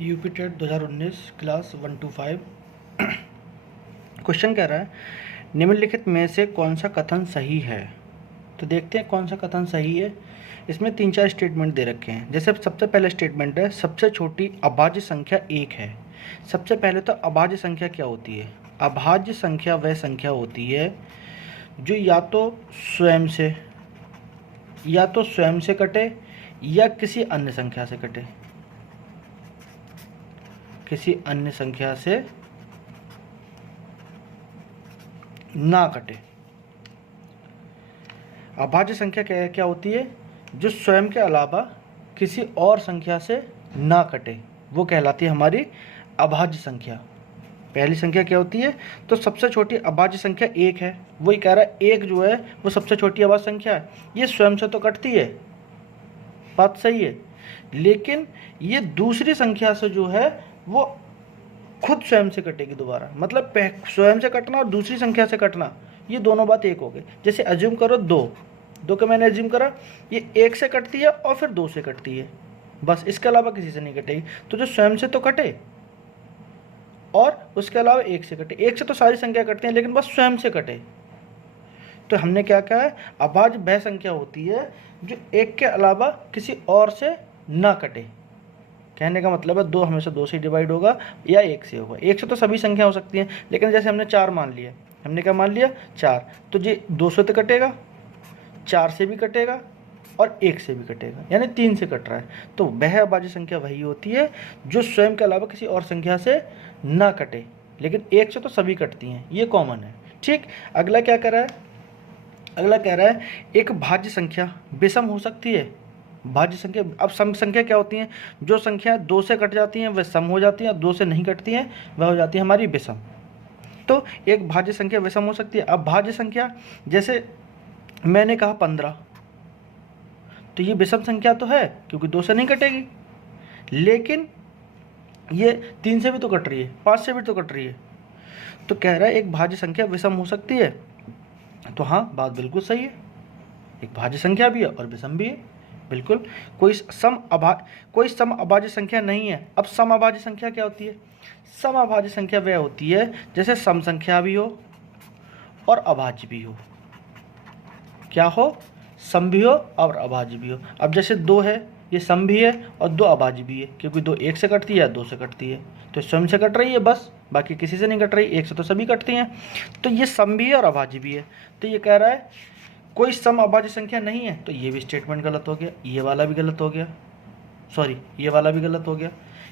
UP TET 2019 class 1 to 5। Question कह रहा है निम्नलिखित में से कौन सा कथन सही है। तो देखते हैं कौन सा कथन सही है। इसमें 3-4 स्टेटमेंट दे रखे हैं। जैसे सबसे पहले स्टेटमेंट है सबसे छोटी अभाज्य संख्या 1 है। सबसे पहले तो अभाज्य संख्या क्या होती है? अभाज्य संख्या वह संख्या होती है जो या तो स्वयं से कटे या किसी अन्य संख्या से कटे, किसी अन्य संख्या से ना कटे। अभाज्य संख्या क्या होती है? जो स्वयं के अलावा किसी और संख्या से ना कटे, वो कहलाती है हमारी अभाज्य संख्या। पहली संख्या क्या होती है? तो सबसे छोटी अभाज्य संख्या 1 है। वही कह रहा है 1 जो है वो सबसे छोटी अभाज्य संख्या है। ये स्वयं से तो कटती है, बात सही है, लेकिन ये दूसरी संख्या से जो है वो खुद स्वयं से कटेगी दोबारा। मतलब स्वयं से कटना और दूसरी संख्या से कटना, ये दोनों बात एक हो गई। जैसे अज्यूम करो 2 के मैंने अज्यूम करा, ये 1 से कटती है और फिर 2 से कटती है, बस इसके अलावा किसी से नहीं कटेगी। तो जो स्वयं से तो कटे और उसके अलावा 1 से कटे। 1 से तो सारी संख्या कटती हैं, लेकिन बस स्वयं से कटे। तो हमने क्या कहा है? अभाज्य वह संख्या होती है जो 1 के अलावा किसी और से ना कटे। कहने का मतलब है 2 हमेशा 2 से डिवाइड होगा या 1 से होगा। 1 से तो सभी संख्या हो सकती हैं, लेकिन जैसे हमने 4 मान लिया, हमने क्या मान लिया? 4। तो ये 2 से तो कटेगा, 4 से भी कटेगा और 1 से भी कटेगा, यानी 3 से कट रहा है। तो वह अभाज्य संख्या वही होती है जो स्वयं के अलावा किसी और संख्या से ना कटे, लेकिन 1 से तो सभी कटती हैं, ये कॉमन है। ठीक, अगला क्या कर रहा है? अगला कह रहा है एक भाज्य संख्या विषम हो सकती है। भाज्य संख्या, अब सम संख्या क्या होती हैं? जो संख्या 2 से कट जाती हैं वह सम हो जाती हैं, 2 से नहीं कटती हैं वह हो जाती है हमारी विषम। तो एक भाज्य संख्या विषम हो सकती है। अब भाज्य संख्या जैसे मैंने कहा 15, तो ये विषम संख्या तो है क्योंकि 2 से नहीं कटेगी, लेकिन ये 3 से भी तो कट रही है, 5 से भी तो कट रही है। तो कह रहा है एक भाज्य संख्या विषम हो सकती है। तो हाँ, बात बिल्कुल सही है, एक भाज्य संख्या भी है और विषम भी है, बिल्कुल। कोई सम अभाज्य संख्या नहीं है। अब सम अभाज्य संख्या क्या होती है? सम अभाज्य संख्या वह होती है जैसे सम संख्या भी हो और अभाज्य भी हो। क्या हो? सम भी हो और अभाज्य भी हो। अब जैसे 2 है, ये सम भी है और 2 अभाज्य भी है, क्योंकि 2 1 से कटती है या 2 से कटती है। तो स्वयं से कट रही है बस, बाकी किसी से नहीं कट रही। 1 से तो सभी कटती हैं, तो ये सम भी है और अभाज्य भी है। तो ये कह रहा है कोई सम अभाज्य संख्या नहीं है, तो ये भी स्टेटमेंट गलत हो गया, ये वाला भी गलत हो गया, सॉरी ये वाला भी गलत हो गया।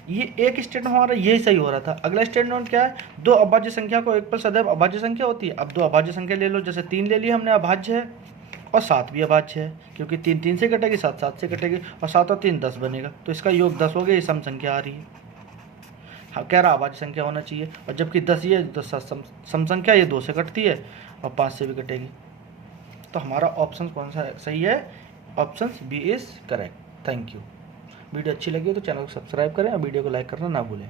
ये एक स्टेटमेंट हमारा यही सही हो रहा था। अगला स्टेटमेंट क्या है? 2 अभाज्य संख्या को 1 पर सदैव अभाज्य संख्या होती है। अब 2 अभाज्य संख्या ले लो, जैसे 3 ले ली हमने, अभाज्य है, और 7 भी अभाज्य है, क्योंकि 3 3 से कटेगी, 7 7 से कटेगी, और 7 और 3 10 बनेगा, तो इसका योग 10 हो गया। ये सम संख्या आ रही है। हाँ, कह रहा अभाज्य संख्या होना चाहिए, और जबकि 10 ये तो सम संख्या, ये 2 से कटती है और 5 से भी कटेगी। तो हमारा ऑप्शन कौन सा सही है? Option B is correct. Thank you. Video अच्छी लगी हो तो चैनल को सब्सक्राइब करें और वीडियो को लाइक करना ना भूलें।